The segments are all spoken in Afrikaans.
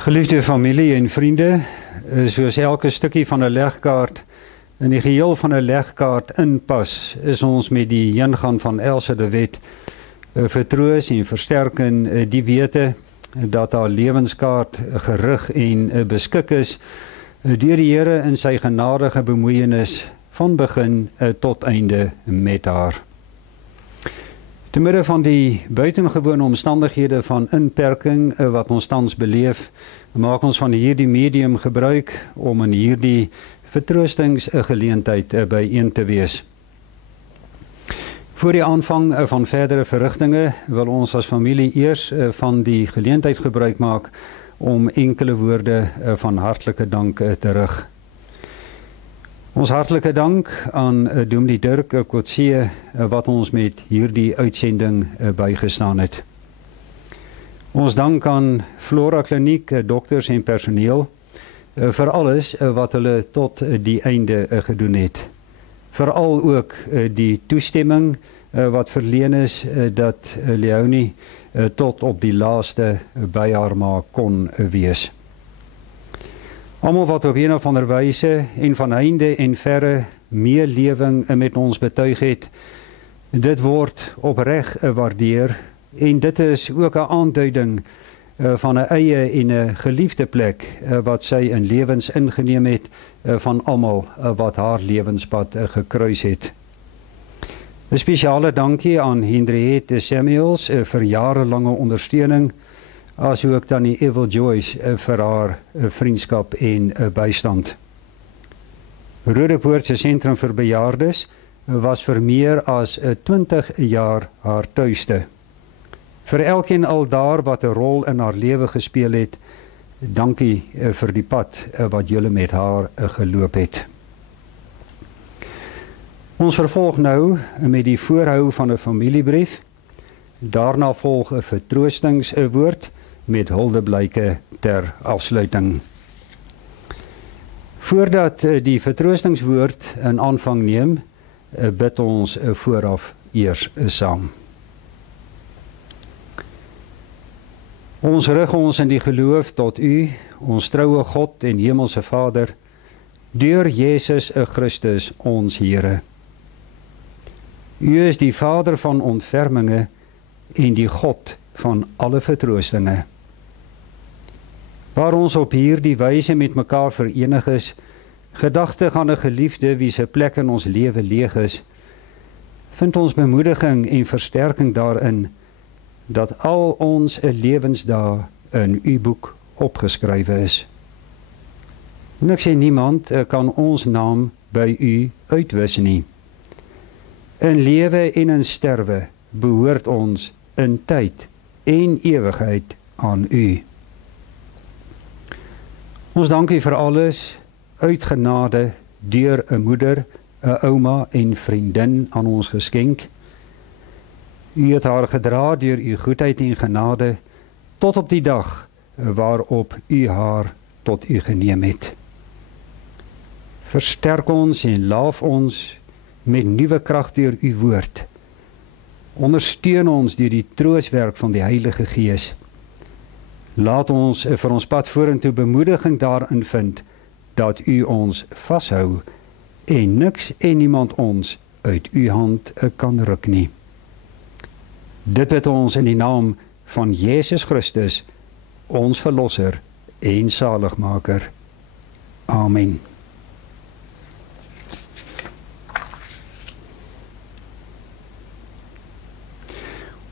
Geliefde familie en vriende, soos elke stukkie van 'n legkaart in die geheel van 'n legkaart inpas, is ons met die heengaan van Elsa de Wet vertroos en versterk in die wete dat haar lewenskaart gerig en beskik is deur die Here in sy genadige bemoeienis van begin tot einde met haar. Te midde van die buitengewone omstandighede van inperking wat ons tans beleef, maak ons van hierdie medium gebruik om in hierdie vertroostingsgeleentheid byeen te wees. Voor die aanvang van verdere verrigtinge wil ons as familie eers van die geleentheid gebruik maak om enkele woorde van hartlike dank te rig. Ons hartlike dank aan Dominee Dirk Kotse wat ons met hierdie uitsending bygestaan het. Ons dank aan Flora Kliniek, dokters en personeel vir alles wat hulle tot die einde gedoen het. Veral ook die toestemming wat verleen is dat Leonie tot op die laaste by haar ma kon wees. Almal wat op een of ander wyse en van heinde en verre meelewing met ons betuig het, dit word opreg waardeer en dit is ook 'n aanduiding van 'n eie en 'n geliefde plek wat sy in lewens ingeneem het van almal wat haar lewenspad gekruis het. 'n Spesiale dankie aan Henriette Samuels vir jarelange ondersteuning, as ook dan die Evil Joyce vir haar vriendskap en bystand. Rodepoort se sentrum vir bejaardes was vir meer as 20 jaar haar tuiste. Vir elkeen al daar wat 'n rol in haar lewe gespeel het, dankie vir die pad wat julle met haar geloop het. Ons vervolg nou met die voorhou van 'n familiebrief. Daarna volg 'n vertroostingswoord met huldeblyke ter afsluiting. Voordat die vertroostingswoord in aanvang neem, bid ons vooraf eers saam. Ons rig ons in die geloof tot U, ons troue God en hemelse Vader, deur Jesus Christus ons Here. U is die Vader van ontferminge en die God van alle vertroostinge. Waar ons op hierdie wyse met mekaar verenig is, gedagtig aan 'n geliefde wie se plek in ons lewe leeg is, vind ons bemoediging en versterking daarin dat al ons lewensdae in U boek opgeskrywe is. Niks en niemand kan ons naam by U uitwis nie. In lewe en in sterwe behoort ons in tyd en ewigheid aan U. Ons dank U vir alles, uit genade deur 'n moeder, 'n ouma en vriendin aan ons geskenk. U het haar gedra deur U goedheid en genade tot op die dag waarop U haar tot U geneem het. Versterk ons en laaf ons met nuwe krag deur U woord. Ondersteun ons deur die trooswerk van die Heilige Gees. Laat ons vir ons pad vorentoe bemoediging daarin vind dat U ons vashou en niks en niemand ons uit U hand kan ruk nie. Dit bid ons in die naam van Jesus Christus, ons Verlosser en Saligmaker. Amen.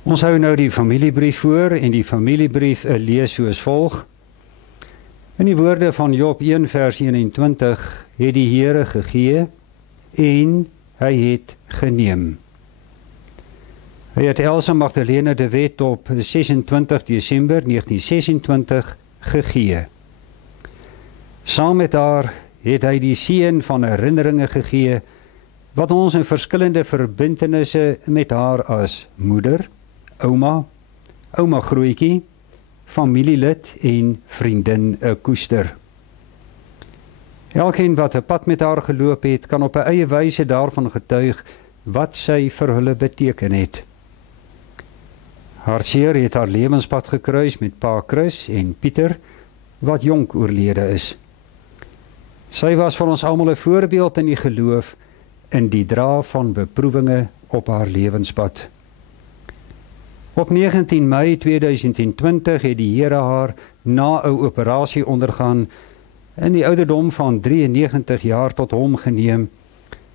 Ons hou nou die familiebrief voor en die familiebrief lees soos volg. In die woorde van Job 1 vers 21 het die Here gegee en hy het geneem. Hy het Elsa Magdalena de Wet op 26 Desember 1926 gegee. Saam met haar het hy die seën van herinneringe gegee wat ons in verskillende verbintenisse met haar as moeder, ouma grootjie, familielid en vriendin koester. Elkeen wat 'n pad met haar geloop het, kan op 'n eie wyse daarvan getuig wat sy vir hulle beteken het. Hartseer het haar lewenspad gekruis met pa Chris en Pieter, wat jonk oorlede is. Sy was vir ons almal 'n voorbeeld in die geloof in die dra van beproewinge op haar lewenspad. Op 19 Mei 2020 het die Here haar na 'n operasie ondergaan in die ouderdom van 93 jaar tot hom geneem,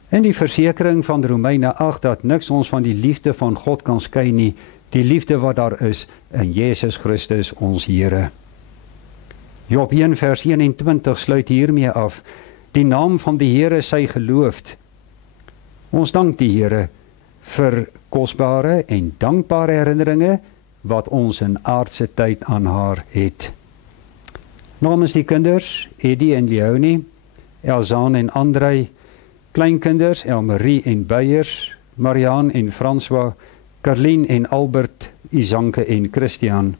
in die versekering van Romeine 8 dat niks ons van die liefde van God kan skei nie, die liefde wat daar is in Jesus Christus ons Here. Job 1 vers 21 sluit hiermee af, die naam van die Here sy geloofd. Ons dank die Here vir kosbare en dankbare herinneringe wat ons in aardse tyd aan haar het. Namens die kinders, Eddie en Leonie, Elzaan en Andrei, kleinkinders, Elmarie en Beyers, Marianne en François, Carlien en Albert, Isanke en Christian,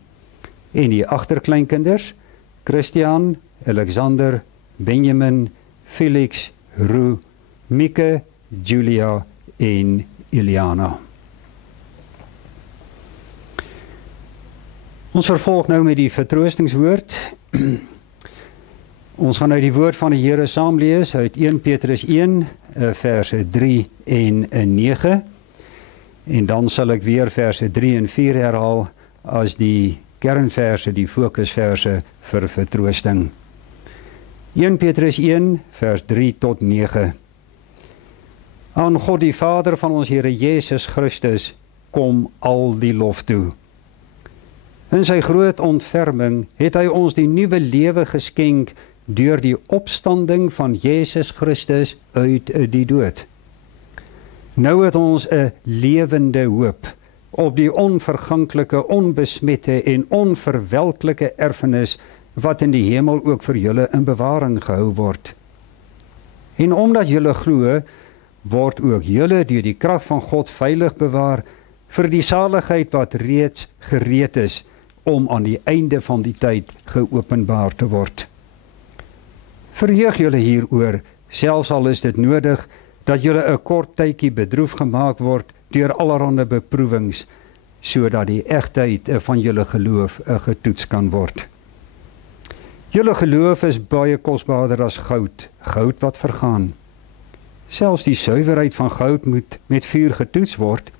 en die agterkleinkinders, Christian, Alexander, Benjamin, Felix, Roo, Mieke, Julia en Iliana. Ons vervolg nou met die vertroostingswoord. Ons gaan nou die woord van die Here saam lees uit 1 Petrus 1 verse 3 en 9. En dan sal ek weer verse 3 en 4 herhaal as die kernverse, die fokusverse vir vertroosting. 1 Petrus 1 vers 3 tot 9. Aan God die Vader van ons Here Jesus Christus kom al die lof toe. In sy groot ontferming het hy ons die nuwe lewe geskenk deur die opstanding van Jesus Christus uit die dood. Nou het ons 'n lewende hoop op die onverganklike, onbesmette en onverwelklike erfenis wat in die hemel ook vir julle in bewaring gehou word. En omdat julle glo, word ook julle deur die krag van God veilig bewaar vir die saligheid wat reeds gereed is om aan die einde van die tyd geopenbaar te word. Verheug julle hieroor, selfs al is dit nodig dat julle 'n kort tydjie bedroef gemaak word deur allerlei beproewings, sodat die egtheid van julle geloof getoets kan word. Julle geloof is baie kosbaarder as goud, goud wat vergaan. Selfs die suiwerheid van goud moet met vuur getoets word,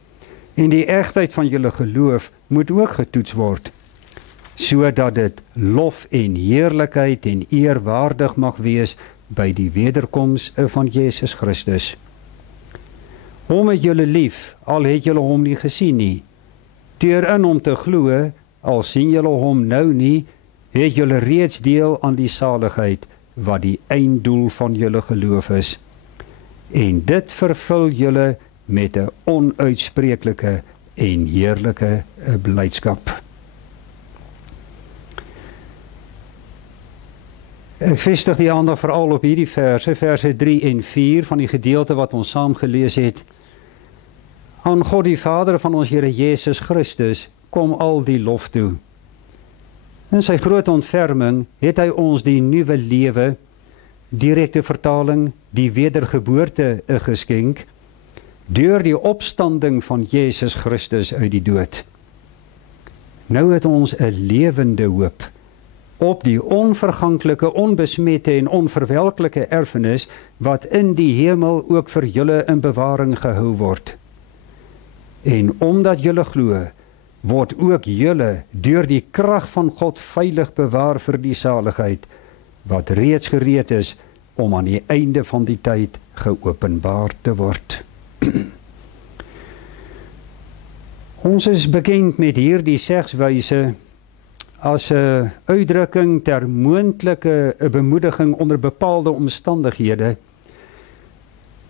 en die egtheid van julle geloof moet ook getoets word, sodat dit lof en heerlikheid en eer waardig mag wees by die wederkoms van Jesus Christus. Hom het julle lief, al het julle hom nie gesien nie. Deur in hom te glo, al sien julle hom nou nie, het julle reeds deel aan die saligheid wat die einddoel van julle geloof is. En dit vervul julle met 'n onuitspreeklike en heerlike blydskap. Ek vestig die aandag veral op hierdie verse 3 en 4 van die gedeelte wat ons saam gelees het. Aan God die Vader van ons Here Jesus Christus kom al die lof toe. In sy groot ontferming het hy ons die nuwe lewe, direkte vertaling, die wedergeboorte geskenk, deur die opstanding van Jesus Christus uit die dood. Nou het ons 'n lewende hoop op die onverganklike, onbesmette en onverwelklike erfenis wat in die hemel ook vir julle in bewaring gehou word. En omdat julle glo, word ook julle deur die krag van God veilig bewaar vir die saligheid wat reeds gereed is om aan die einde van die tyd geopenbaar te word. Ons is bekend met hierdie segswyse as 'n uitdrukking ter moontlike bemoediging onder bepaalde omstandighede,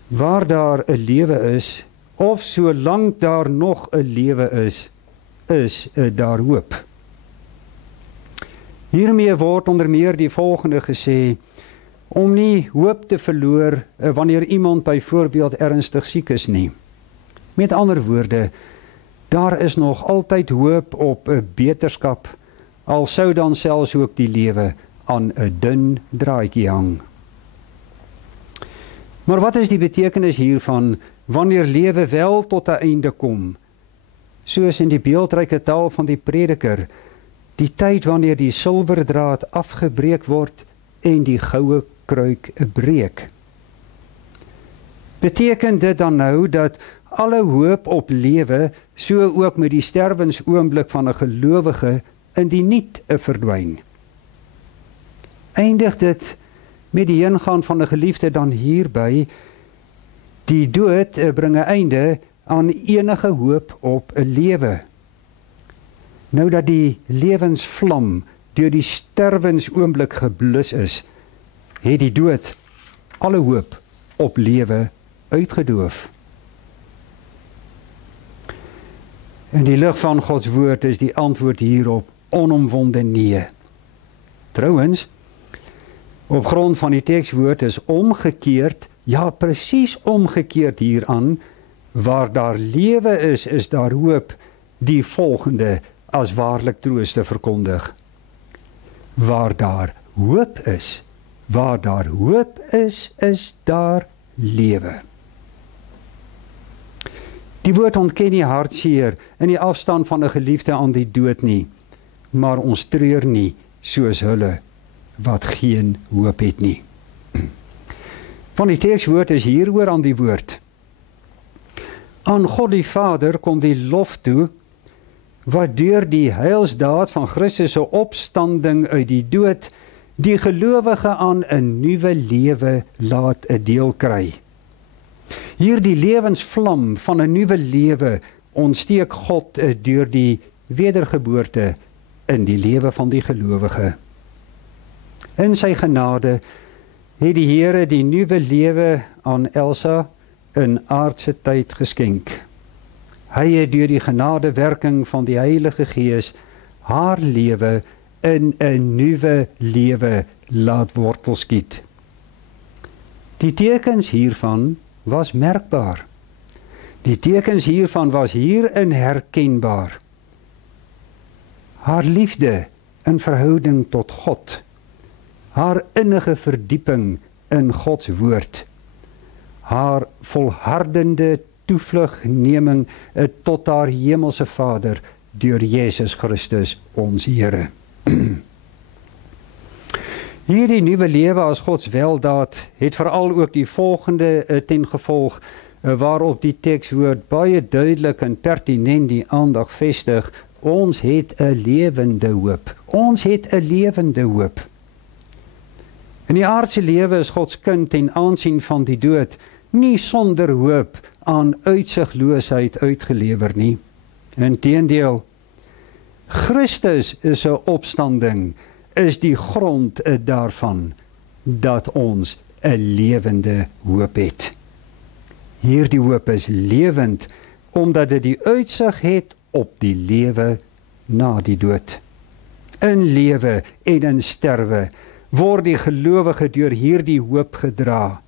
waar daar 'n lewe is, of solank daar nog 'n lewe is daar hoop. Hiermee word onder meer die volgende gesê, om nie hoop te verloor wanneer iemand byvoorbeeld ernstig siek is nie. Met ander woorde, daar is nog altyd hoop op 'n beterskap, al sou dan selfs ook die lewe aan 'n dun draadjie hang. Maar wat is die betekenis hiervan wanneer lewe wel tot 'n einde kom? Soos in die beeldryke taal van die prediker, Die tyd wanneer die silwerdraad afgebreek word en die goue kruik breek. Beteken dit dan nou dat alle hoop op lewe, so ook met die sterwensoomblik van 'n gelowige, in die niet verdwyn? Eindig dit met die heengaan van 'n geliefde dan hierby, die dood bring 'n einde aan enige hoop op 'n lewe? Nou dat die lewensvlam deur die sterwensoomblik geblus is, het die dood alle hoop op lewe uitgedoof. In die lig van Gods woord is die antwoord hierop onomwonde nee. Trouwens, op grond van die tekswoord is omgekeerd, ja presies omgekeerd hieraan, waar daar lewe is daar hoop, die volgende as waarlik trooste verkondig. Waar daar hoop is, is daar lewe. Die woord ontken nie hartseer in die afstand van 'n geliefde aan die dood nie, maar ons treur nie soos hulle wat geen hoop het nie. Van die tekswoord is hieroor aan die woord. Aan God die Vader kom die lof toe, wat deur die heilsdaad van Christus se opstanding uit die dood, die gelowige aan 'n nuwe lewe laat 'n deel kry. Hier die lewensvlam van 'n nuwe lewe ontsteek God deur die wedergeboorte in die lewe van die gelowige. In sy genade het die Here die nuwe lewe aan Elsa in aardse tyd geskenk. Hy het deur die genadewerking van die Heilige Gees haar lewe in 'n nuwe lewe laat wortel skiet. Die tekens hiervan was merkbaar. Die tekens hiervan was hierin herkenbaar. Haar liefde in verhouding tot God, haar innige verdieping in Gods woord, haar volhardende toevlugneming tot haar hemelse Vader deur Jesus Christus ons Here. Hierdie nuwe lewe as Gods weldaad het veral ook die volgende ten gevolg, waarop die tekswoord baie duidelik en pertinent die aandag vestig. Ons het 'n lewende hoop. Ons het 'n lewende hoop. In die aardse lewe is Gods kind ten aansien van die dood nie sonder hoop aan uitsigloosheid uitgelewer nie. Inteendeel, Christus is 'n opstanding, is die grond daarvan dat ons 'n lewende hoop het. Hierdie hoop is lewend omdat dit die uitsig het op die lewe na die dood. In lewe en in sterwe word die gelowige deur hierdie hoop gedra.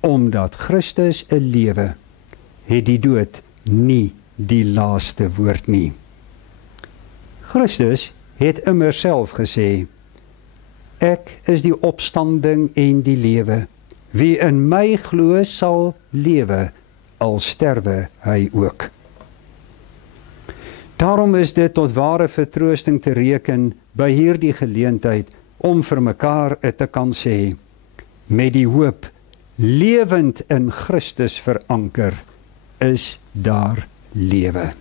Omdat Christus 'n lewe, het die dood nie die laaste woord nie. Christus het immer self gesê, ek is die opstanding en die lewe. Wie in my glo sal lewe, al sterwe hy ook. Daarom is dit tot ware vertroosting te reken by hierdie geleentheid om vir mekaar te kan sê, met die hoop lewend in Christus veranker, is daar lewe.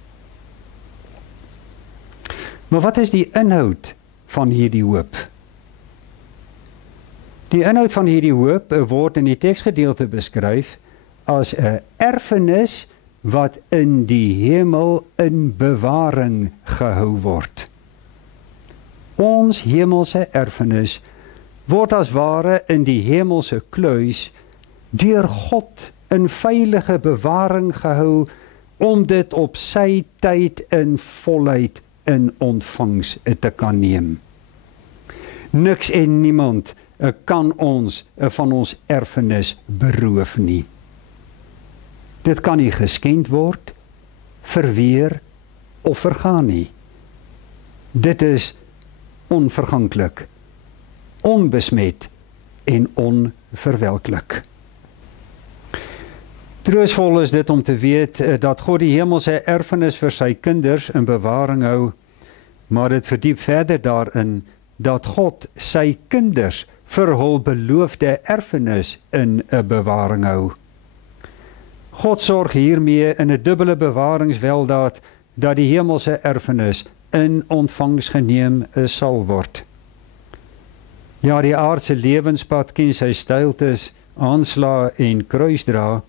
Maar wat is die inhoud van hierdie hoop? Die inhoud van hierdie hoop word in die teksgedeelte beskryf as 'n erfenis wat in die hemel in bewaring gehou word. Ons hemelse erfenis word as ware in die hemelse kluis deur God in veilige bewaring gehou om dit op sy tyd in volheid in ontvangs te kan neem. Niks en niemand kan ons van ons erfenis beroof nie. Dit kan nie geskend word, verweer of vergaan nie. Dit is onverganklik, onbesmet en onverwelklik. Troosvol is dit om te weet dat God die hemelse erfenis vir sy kinders in bewaring hou, maar dit verdiep verder daarin dat God sy kinders vir hul beloofde erfenis in 'n bewaring hou. God sorg hiermee in 'n dubbele bewaringsweldaad dat die hemelse erfenis in ontvangs geneem sal word. Ja, die aardse lewenspad ken sy steiltes, aanslae en kruisdra,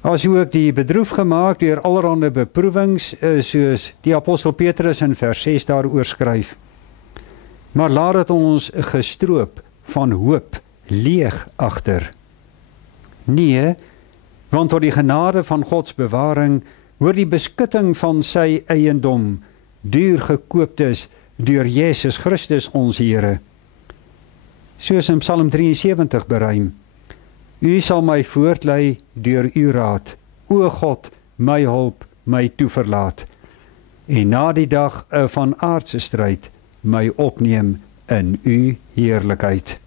as ook die bedroef gemaak deur allerhande beproewings, soos die apostel Petrus in vers 6 daaroor skryf. Maar laat het ons gestroop van hoop leeg agter. Nee, want tot die genade van Gods bewaring hoor die beskutting van sy eiendom, duur gekooptes deur Jesus Christus ons Here. Soos in Psalm 73 beruim, U sal my voortlei deur U raad, o God, my hulp, my toeverlaat, en na die dag van aardse stryd, my opneem in U heerlikheid.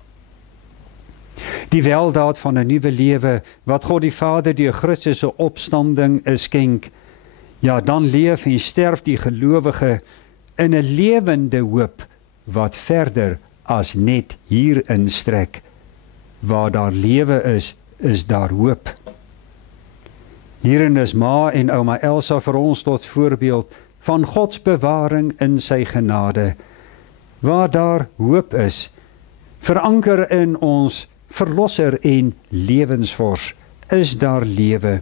Die weldaad van 'n nuwe lewe, wat God die Vader deur Christus se opstanding skenk, ja, dan leef en sterf die gelowige in 'n lewende hoop, wat verder as net hierin strek. Waar daar lewe is daar hoop. Hierin is ma en ouma Elsa vir ons tot voorbeeld van Gods bewaring in sy genade. Waar daar hoop is, veranker in ons Verlosser en lewensvors, is daar lewe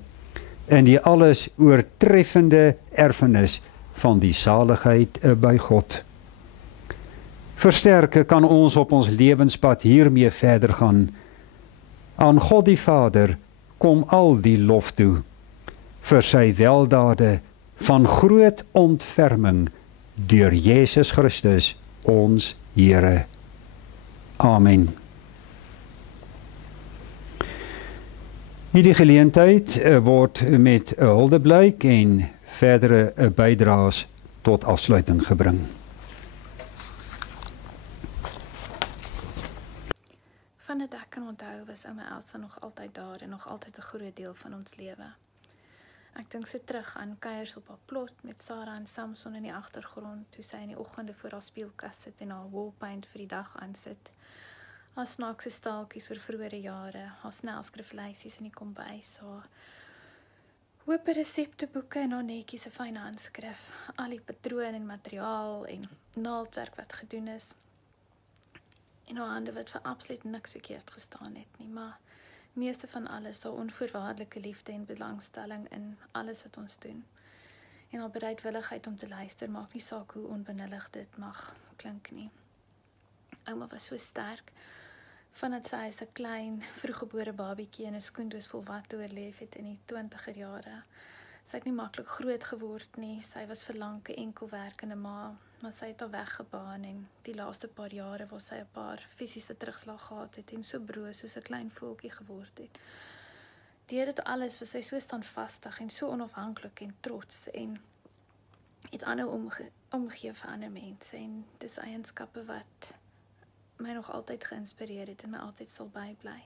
in die alles oortreffende erfenis van die saligheid by God. Versterke kan ons op ons lewenspad hiermee verder gaan. Aan God die Vader kom al die lof toe, vir sy weldade van groot ontferming deur Jesus Christus, ons Here. Amen. Hierdie geleentheid word met 'n huldeblyk en verdere bydraes tot afsluiting gebring. Van dit ek kan onthou was ouma Elsa nog altyd daar en nog altyd 'n groot deel van ons lewe. Ek dink so terug aan kuiers op haar plot met Sarah en Samson in die agtergrond, toe sy in die oggende voor haar speelkas sit en haar wallpaint vir die dag aansit. Haar snaakse staaltjies oor vroeëre jare, haar snelskriflysies in die kombuis, haar hoop resepteboeke en haar netjies se fyn handskrif, al die patrone en materiaal en naaldwerk wat gedoen is. En haar hande wat vir absoluut niks verkeerd gestaan het nie, maar meeste van alles haar onvoorwaardelike liefde en belangstelling in alles wat ons doen. En haar bereidwilligheid om te luister, maak nie saak hoe onbenullig dit mag klink nie. Ouma was so sterk, vandat sy as 'n klein, vroeggebore babietjie in 'n skoendoos vol wat oorleef het in die 20er jare. Sy het nie maklik groot geword nie, sy was vir lank 'n enkelwerkende ma, maar sy het haar weggebaan en die laaste paar jare waar sy 'n paar fisiese terugslag gehad het en so broos soos 'n klein voeltjie geword het. Deur dit alles was sy so standvastig en so onafhanklik en trots en het aanhou omgee vir ander mense en dis eienskappe wat my nog altyd geïnspireer het en my altyd sal bybly.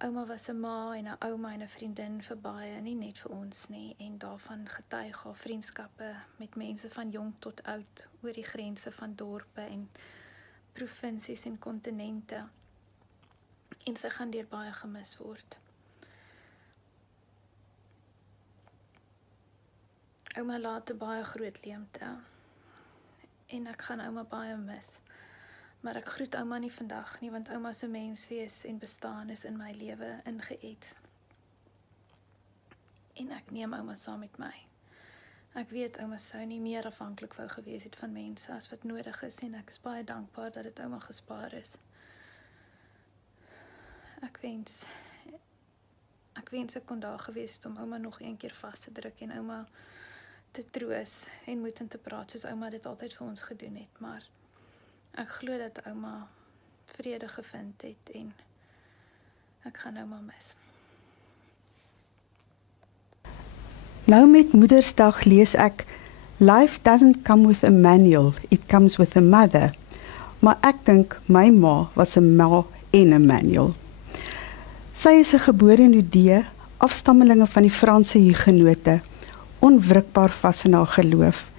Ouma was 'n ma en 'n ouma en 'n vriendin vir baie, nie net vir ons nie, en daarvan getuig haar vriendskappe met mense van jong tot oud, oor die grense van dorpe en provinsies en kontinente. En sy gaan deur baie gemis word. Ouma laat 'n baie groot leemte, en ek gaan ouma baie mis. Maar ek groet ouma nie vandag nie, want ouma se menswees en bestaan is in my lewe ingeëet. En ek neem ouma saam met my. Ek weet ouma sou nie meer afhanklik wou gewees het van mense as wat nodig is, en ek is baie dankbaar dat dit ouma gespaar is. Ek wens ek kon daar gewees het om ouma nog een keer vas te druk en ouma te troos en moed te praat soos ouma dit altyd vir ons gedoen het, maar ek glo dat ouma vrede gevind het en ek gaan ouma mis. Nou met Moedersdag lees ek, Life doesn't come with a manual, it comes with a mother. Maar ek dink my ma was 'n ma en 'n manual. Sy is 'n gebore Nudee, afstammelinge van die Franse Hugenote, onwrikbaar vas in haar geloof.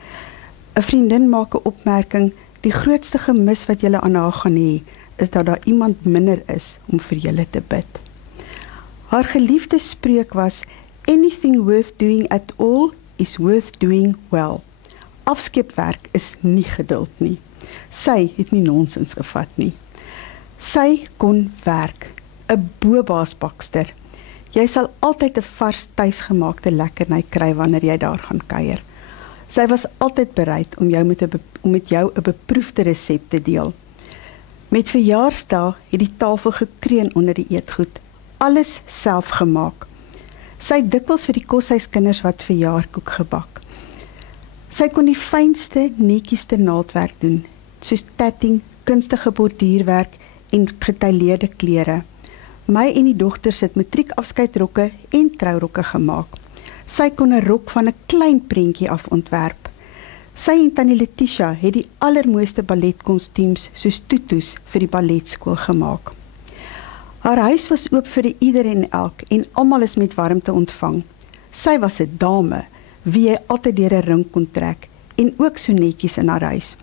'n vriendin maak 'n opmerking, die grootste gemis wat julle aan haar gaan hê, is dat daar iemand minder is om vir julle te bid. Haar geliefde spreuk was, anything worth doing at all is worth doing well. Afskepwerk is nie geduld nie. Sy het nie nonsens gevat nie. Sy kon werk, 'n bobaasbakster. Jy sal altyd 'n vars tuisgemaakte lekkerny kry wanneer jy daar gaan kuier. Sy was altyd bereid om met jou 'n beproefde resep te deel. Met verjaarsdae het die tafel gekreun onder die eetgoed, alles self gemaak. Sy het dikwels vir die koshuiskinders wat verjaarkoek gebak. Sy kon die fynste, netjieste naaldwerk doen, soos tatting, kunstige borduurwerk en getailleerde klere. My en die dogters het matriekafskeidrokke en trourokke gemaak. Sy kon 'n rok van 'n klein prentjie af ontwerp. Sy en tannie Letitia het die allermooiste balletkostuums soos tutus vir die balletskool gemaak. Haar huis was oop vir ieder en elk en almal is met warmte ontvang. Sy was 'n dame wie jy altyd deur 'n ring kon trek en ook so netjies in haar huis.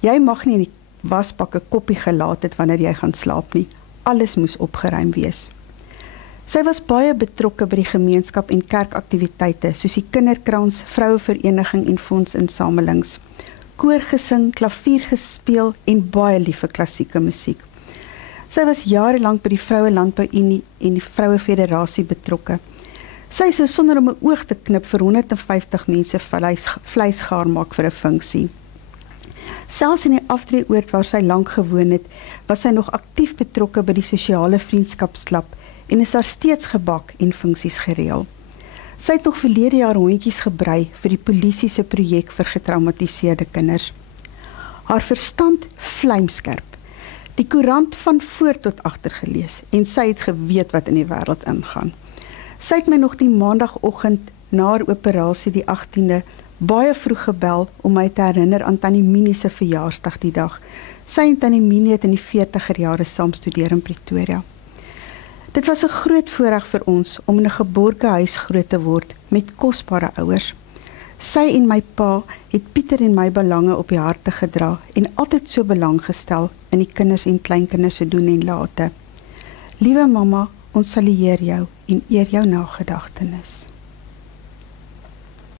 Jy mag nie in die wasbak 'n koppie gelaat het wanneer jy gaan slaap nie. Alles moes opgeruim wees. Sy was baie betrokke by die gemeenskap en kerkaktiwiteite soos die kinderkrans, vrouevereniging en fondsinsamelings, koor gesing, klavier gespeel en baie lief vir klassieke musiek. Sy was jarelank by die Vroue Landbou Unie en die Vroue Federasie betrokke. Sy sou sonder om 'n oog te knip vir 150 mense vleis gaar maak vir 'n funksie. Selfs in die aftreeoord waar sy lank gewoon het, was sy nog aktief betrokke by die sosiale vriendskapsklub en is daar steeds gebak en funksies gereël. Sy het nog verlede jaar hondjies gebrei vir die polisie se projek vir getraumatiseerde kinders. Haar verstand vlijmskerp. Die koerant van voor tot agter gelees en sy het geweet wat in die wêreld ingaan. Sy het my nog die maandagoggend na haar operasie die 18de baie vroeg gebel om my te herinner aan Tannie Minnie se verjaarsdag die dag. Sy en Tannie Minnie het in die 40er jare saam studeer in Pretoria. Dit was 'n groot voorreg vir ons om in 'n geborge huis groot te word met kosbare ouers. Sy en my pa het Pieter en my belange op die harte gedra en altyd so belang gestel in die kinders en kleinkinders se doen en late. Liewe mamma, ons salueer jou en eer jou nagedagtenis.